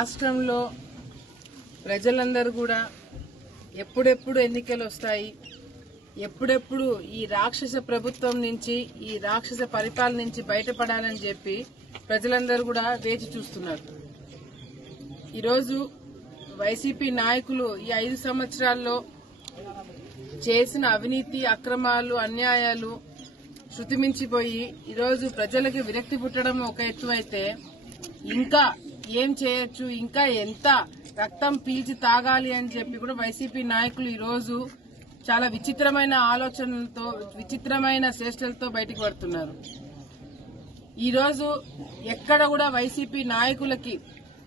రాష్ట్రంలో ప్రజలందరూ కూడా ఎప్పుడెప్పుడు ఎన్నికలు వస్తాయి, ఎప్పుడెప్పుడు ఈ రాక్షస ప్రభుత్వం నుంచి, ఈ రాక్షస పరిపాలన నుంచి బయటపడాలని చెప్పి ప్రజలందరూ కూడా వేచి చూస్తున్నారు. ఈరోజు వైసీపీ నాయకులు ఈ 5 సంవత్సరాల్లో చేసిన అవినీతి, అక్రమాలు, అన్యాయాలు శృతిమించిపోయి ఈరోజు ప్రజలకు విరక్తి పుట్టడం ఒక ఎత్తు అయితే, ఇంకా ఏం చేయొచ్చు, ఇంకా ఎంత రక్తం పీల్చి తాగాలి అని చెప్పి కూడా వైసీపీ నాయకులు ఈరోజు చాలా విచిత్రమైన ఆలోచనలతో, విచిత్రమైన చేష్టలతో బయటకు పడుతున్నారు. ఈరోజు ఎక్కడ కూడా వైసీపీ నాయకులకి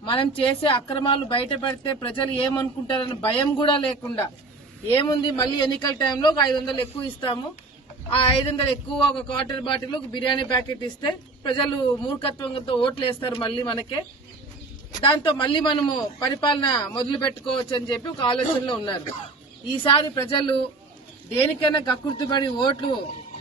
మనం చేసే అక్రమాలు బయటపడితే ప్రజలు ఏమనుకుంటారన్న భయం కూడా లేకుండా, ఏముంది మళ్లీ ఎన్నికల టైంలో ఒక 500 ఎక్కువ ఇస్తాము, ఆ 500 ఎక్కువ ఒక క్వార్టర్ బాటిల్ ఒక బిర్యానీ ప్యాకెట్ ఇస్తే ప్రజలు మూర్ఖత్వంతో ఓట్లు వేస్తారు మళ్లీ మనకే, దాంతో మళ్లీ మనము పరిపాలన మొదలు పెట్టుకోవచ్చు అని చెప్పి ఒక ఆలోచనలో ఉన్నారు. ఈసారి ప్రజలు దేనికైనా కక్కుర్తిపడి ఓట్లు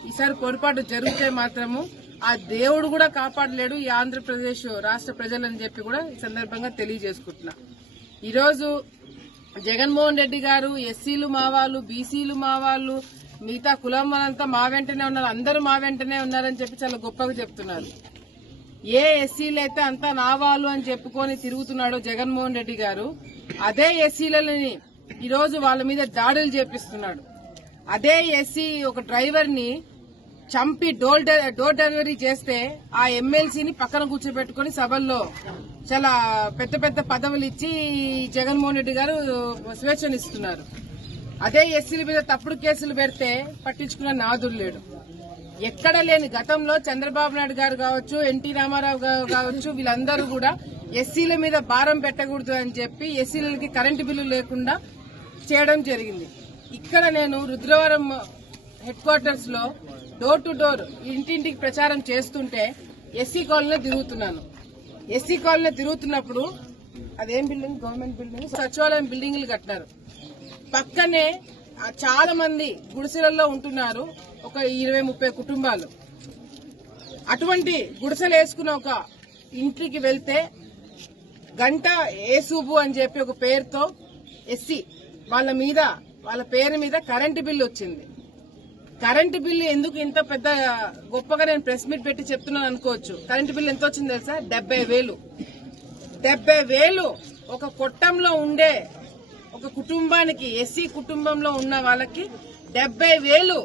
ఈసారి పొరపాటు జరిగితే మాత్రము ఆ దేవుడు కూడా కాపాడలేడు ఈ ఆంధ్రప్రదేశ్ రాష్ట్ర ప్రజలని చెప్పి కూడా ఈ సందర్భంగా తెలియజేసుకుంటున్నా. ఈరోజు జగన్మోహన్ రెడ్డి గారు ఎస్సీలు మా వాళ్ళు, బీసీలు మా వాళ్ళు, మిగతా కులం వాళ్ళంతా మా వెంటనే ఉన్నారు, అందరూ మా వెంటనే ఉన్నారని చెప్పి చాలా గొప్పగా చెప్తున్నారు. ఏ ఎస్సీలు అయితే అంతా నా వాళ్ళు అని చెప్పుకొని తిరుగుతున్నాడో జగన్మోహన్ రెడ్డి గారు, అదే ఎస్సీలని ఈరోజు వాళ్ళ మీద దాడులు చేపిస్తున్నాడు. అదే ఎస్సీ ఒక డ్రైవర్ ని చంపి డోర్ డెలివరీ చేస్తే ఆ ఎమ్మెల్సీని పక్కన కూర్చోబెట్టుకుని సభల్లో చాలా పెద్ద పెద్ద పదవులు ఇచ్చి జగన్మోహన్ రెడ్డి గారు స్వేచ్ఛనిస్తున్నారు. అదే ఎస్సీల మీద తప్పుడు కేసులు పెడితే పట్టించుకున్న నాదుడు లేడు. ఎక్కడ లేని గతంలో చంద్రబాబు నాయుడు గారు కావచ్చు, ఎన్టీ రామారావు గారు కావచ్చు, వీళ్ళందరూ కూడా ఎస్సీల మీద భారం పెట్టకూడదు అని చెప్పి ఎస్సీలకి కరెంటు బిల్లు లేకుండా చేయడం జరిగింది. ఇక్కడ నేను రుద్రవరం హెడ్ క్వార్టర్స్ లో డోర్ టు డోర్ ఇంటింటికి ప్రచారం చేస్తుంటే ఎస్సీ కాలనీలో తిరుగుతున్నాను. ఎస్సీ కాలనీలో తిరుగుతున్నప్పుడు అదేం బిల్డింగ్, గవర్నమెంట్ బిల్డింగ్, సచివాలయం బిల్డింగ్లు కట్టారు. పక్కనే చాలా మంది గుడిసెలలో ఉంటున్నారు, ఒక 20-30 కుటుంబాలు. అటువంటి గుడిసెలు వేసుకున్న ఒక ఇంటికి వెళ్తే గంట ఏసూబు అని చెప్పి ఒక పేరుతో ఎస్సీ వాళ్ళ పేరు మీద కరెంటు బిల్లు వచ్చింది. కరెంటు బిల్లు ఎందుకు ఇంత పెద్ద గొప్పగా నేను ప్రెస్ మీట్ పెట్టి చెప్తున్నాను అనుకోవచ్చు. కరెంటు బిల్లు ఎంత వచ్చింది తెలుసా? 70,000. 70,000 ఒక కొట్టంలో ఉండే ఒక కుటుంబానికి, ఎస్సీ కుటుంబంలో ఉన్న వాళ్ళకి 70,000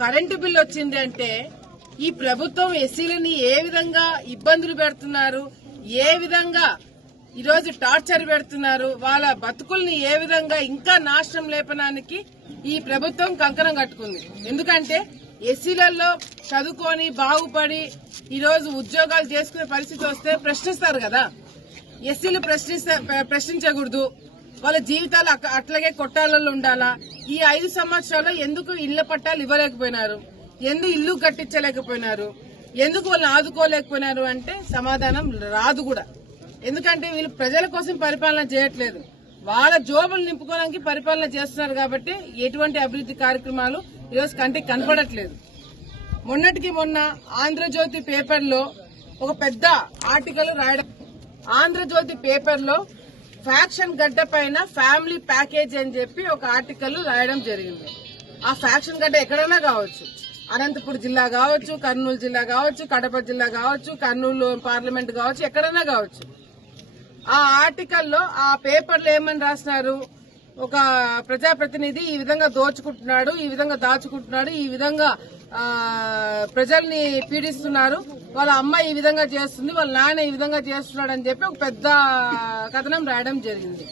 కరెంటు బిల్లు వచ్చింది అంటే ఈ ప్రభుత్వం ఎస్సీలని ఏ విధంగా ఇబ్బందులు పెడుతున్నారు, ఏ విధంగా ఈరోజు టార్చర్ పెడుతున్నారు, వాళ్ళ బతుకుల్ని ఏ విధంగా ఇంకా నాశనం లేపడానికి ఈ ప్రభుత్వం కంకణం కట్టుకుంది. ఎందుకంటే ఎస్సీలలో చదువుకొని బాగుపడి ఈరోజు ఉద్యోగాలు చేసుకునే పరిస్థితి వస్తే ప్రశ్నిస్తారు కదా. ఎస్సీలు ప్రశ్నించకూడదు, వాళ్ళ జీవితాలు అట్లాగే కొట్టాలలో ఉండాలా? ఈ 5 సంవత్సరాల్లో ఎందుకు ఇళ్ల పట్టాలు ఇవ్వలేకపోయినారు, ఎందుకు ఇల్లు కట్టించలేకపోయినారు, ఎందుకు వాళ్ళని ఆదుకోలేకపోయినారు అంటే సమాధానం రాదు కూడా. ఎందుకంటే వీళ్ళు ప్రజల కోసం పరిపాలన చేయట్లేదు, వాళ్ళ జోబులు నింపుకోవడానికి పరిపాలన చేస్తున్నారు. కాబట్టి ఎటువంటి అభివృద్ధి కార్యక్రమాలు ఈరోజు కంటికి కనపడట్లేదు. మొన్నటికి మొన్న ఆంధ్రజ్యోతి పేపర్లో ఒక పెద్ద ఆర్టికల్ రాయడం, ఆంధ్రజ్యోతి పేపర్లో ఫ్యాక్షన్ గడ్డ పైన ఫ్యామిలీ ప్యాకేజ్ అని చెప్పి ఒక ఆర్టికల్ రాయడం జరిగింది. ఆ ఫ్యాక్షన్ గడ్డ ఎక్కడైనా కావచ్చు, అనంతపురం జిల్లా కావచ్చు, కర్నూలు జిల్లా కావచ్చు, కడప జిల్లా కావచ్చు, కర్నూలు పార్లమెంట్ కావచ్చు, ఎక్కడైనా కావచ్చు. ఆ ఆర్టికల్లో ఆ పేపర్లో ఏమని రాసినారు? ఒక ప్రజాప్రతినిధి ఈ విధంగా దోచుకుంటున్నాడు, ఈ విధంగా దాచుకుంటున్నాడు, ఈ విధంగా ప్రజల్ని పీడిస్తున్నారు, వాళ్ళ అమ్మ ఈ విధంగా చేస్తుంది, వాళ్ళ నాన్న ఈ విధంగా చేస్తున్నాడు అని చెప్పి ఒక పెద్ద కథనం రాయడం జరిగింది.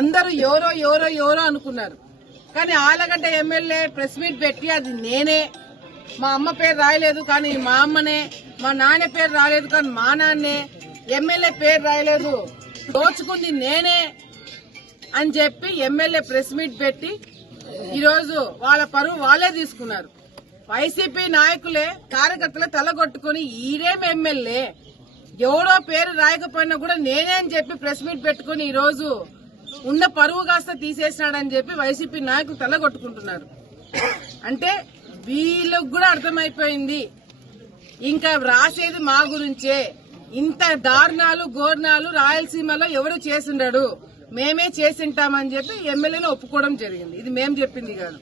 అందరూ ఎవరో ఎవరో ఎవరో అనుకున్నారు. కానీ ఆలగడ్డ ఎమ్మెల్యే ప్రెస్ మీట్ పెట్టి అది నేనే, మా అమ్మ పేరు రాయలేదు కానీ మా అమ్మనే, మా నాన్న పేరు రాయలేదు కానీ మా నాన్నే, ఎమ్మెల్యే పేరు రాయలేదు, దోచుకుంది నేనే అని చెప్పి ఎమ్మెల్యే ప్రెస్ మీట్ పెట్టి ఈరోజు వాళ్ళ పరువు వాళ్ళే తీసుకున్నారు. వైసీపీ నాయకులే, కార్యకర్తలే తలగొట్టుకుని ఈరేం ఎమ్మెల్యే, ఎవరో పేరు రాయకపోయినా కూడా నేనే అని చెప్పి ప్రెస్ మీట్ పెట్టుకుని ఈరోజు ఉన్న పరువు కాస్త తీసేసినాడని చెప్పి వైసీపీ నాయకులు తలగొట్టుకుంటున్నారు. అంటే వీళ్ళకు కూడా అర్థమైపోయింది ఇంకా రాసేది మా గురించే, ఇంత దారుణాలు ఘోరణాలు రాయలసీమలో ఎవరు చేసిండడు, మేమే చేసింటామని చెప్పి ఎమ్మెల్యేలు ఒప్పుకోవడం జరిగింది. ఇది మేం చెప్పింది కాదు.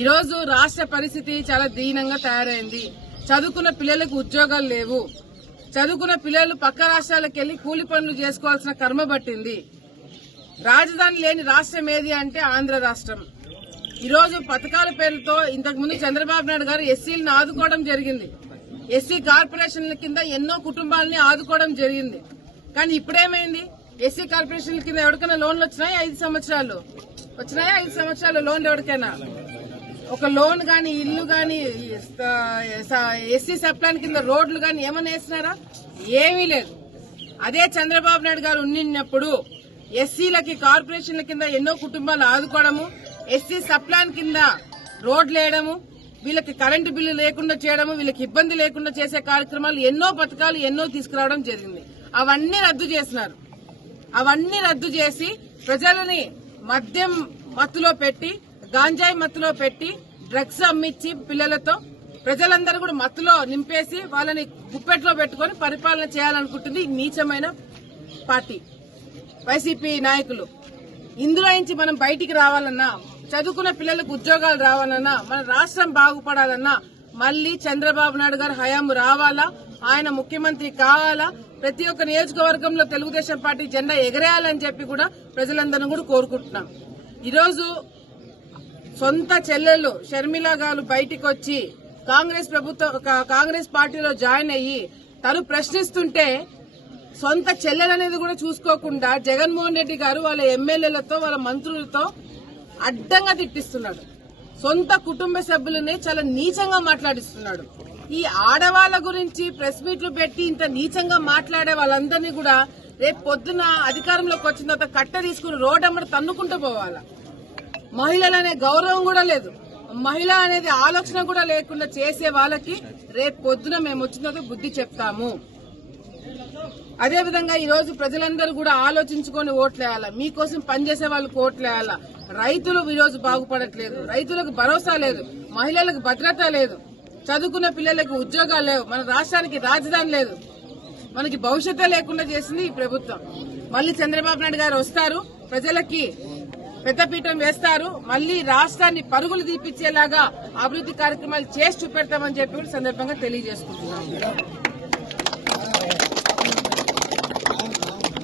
ఈరోజు రాష్ట్ర పరిస్థితి చాలా దీనంగా తయారైంది. చదువుకున్న పిల్లలకు ఉద్యోగాలు లేవు. చదువుకున్న పిల్లలు పక్క రాష్ట్రాలకు వెళ్లి కూలి పనులు చేసుకోవాల్సిన కర్మ పట్టింది. రాజధాని లేని రాష్ట్రం ఏది అంటే ఆంధ్ర రాష్ట్రం. ఈరోజు పథకాల పేరుతో ఇంతకుముందు చంద్రబాబు నాయుడు గారు ఎస్సీలను ఆదుకోవడం జరిగింది. ఎస్సీ కార్పొరేషన్ల కింద ఎన్నో కుటుంబాలని ఆదుకోవడం జరిగింది. కానీ ఇప్పుడేమైంది? ఎస్సీ కార్పొరేషన్ల కింద ఎవరికైనా లోన్లు వచ్చినాయా? 5 సంవత్సరాలు వచ్చినాయా? 5 సంవత్సరాలు లోన్లు ఎవరికైనా ఒక లోన్ గాని, ఇల్లు గాని, ఎస్సీ సప్లాన్ కింద రోడ్లు గాని ఏమన్నా వేసినారా? ఏమీ లేదు. అదే చంద్రబాబు నాయుడు గారు ఉన్నప్పుడు ఎస్సీలకి కార్పొరేషన్ల కింద ఎన్నో కుటుంబాలు ఆదుకోవడము, ఎస్సీ సప్లాన్ కింద రోడ్లు వేయడము, వీళ్ళకి కరెంటు బిల్లు లేకుండా చేయడము, వీళ్ళకి ఇబ్బంది లేకుండా చేసే కార్యక్రమాలు ఎన్నో పథకాలు ఎన్నో తీసుకురావడం జరిగింది. అవన్నీ రద్దు చేసినారు. అవన్నీ రద్దు చేసి ప్రజలని మద్యం మత్తులో పెట్టి, గాంజాయి మత్తులో పెట్టి, డ్రగ్స్ అమ్మించి పిల్లలతో ప్రజలందరూ కూడా మత్తులో నింపేసి వాళ్ళని గుప్పెట్లో పెట్టుకుని పరిపాలన చేయాలనుకుంటుంది ఈ నీచమైన పార్టీ వైసీపీ నాయకులు. ఇందులో నుంచి మనం బయటికి రావాలన్నా, చదువుకున్న పిల్లలకు ఉద్యోగాలు రావాలన్నా, మన రాష్ట్రం బాగుపడాలన్నా మళ్లీ చంద్రబాబు నాయుడు గారు హయాము రావాలా, ఆయన ముఖ్యమంత్రి కావాలా, ప్రతి ఒక్క నియోజకవర్గంలో తెలుగుదేశం పార్టీ జెండా ఎగరేయాలని చెప్పి కూడా ప్రజలందరూ కూడా కోరుకుంటున్నాం. ఈరోజు సొంత చెల్లెలు షర్మిల గారు బయటికి వచ్చి కాంగ్రెస్ పార్టీలో జాయిన్ అయ్యి తను ప్రశ్నిస్తుంటే సొంత చెల్లెలనేది కూడా చూసుకోకుండా జగన్మోహన్ రెడ్డి గారు వాళ్ళ ఎమ్మెల్యేలతో వాళ్ళ మంత్రులతో అడ్డంగా తిట్టిస్తున్నాడు. సొంత కుటుంబ సభ్యులని చాలా నీచంగా మాట్లాడిస్తున్నాడు. ఈ ఆడవాళ్ల గురించి ప్రెస్ మీట్లు పెట్టి ఇంత నీచంగా మాట్లాడే వాళ్ళందరినీ కూడా రేపు పొద్దున అధికారంలోకి వచ్చిన తర్వాత కట్ట తీసుకుని రోడ్డమ్మడి తన్నుకుంటూ పోవాలా. మహిళలనే గౌరవం కూడా లేదు, మహిళ అనేది ఆలోచన కూడా లేకుండా చేసే వాళ్ళకి రేపు పొద్దున మేము వచ్చిన తర్వాత బుద్ధి చెప్తాము. అదేవిధంగా ఈ రోజు ప్రజలందరూ కూడా ఆలోచించుకొని ఓట్లేయాలా, మీకోసం పనిచేసే వాళ్ళకి ఓట్లేయాలా. రైతులు ఈ రోజు బాగుపడట్లేదు, రైతులకు భరోసా లేదు, మహిళలకు భద్రత లేదు, చదువుకున్న పిల్లలకు ఉద్యోగాలు లేవు, మన రాష్ట్రానికి రాజధాని లేదు, మనకి భవిష్యత్తు లేకుండా చేసింది ఈ ప్రభుత్వం. మళ్లీ చంద్రబాబు నాయుడు గారు వస్తారు, ప్రజలకి పెద్దపీఠం వేస్తారు, మళ్లీ రాష్ట్రాన్ని పరుగులు తీపిచ్చేలాగా అభివృద్ధి కార్యక్రమాలు చేసి చూపెడతామని చెప్పి సందర్భంగా తెలియజేసుకుంటున్నాం.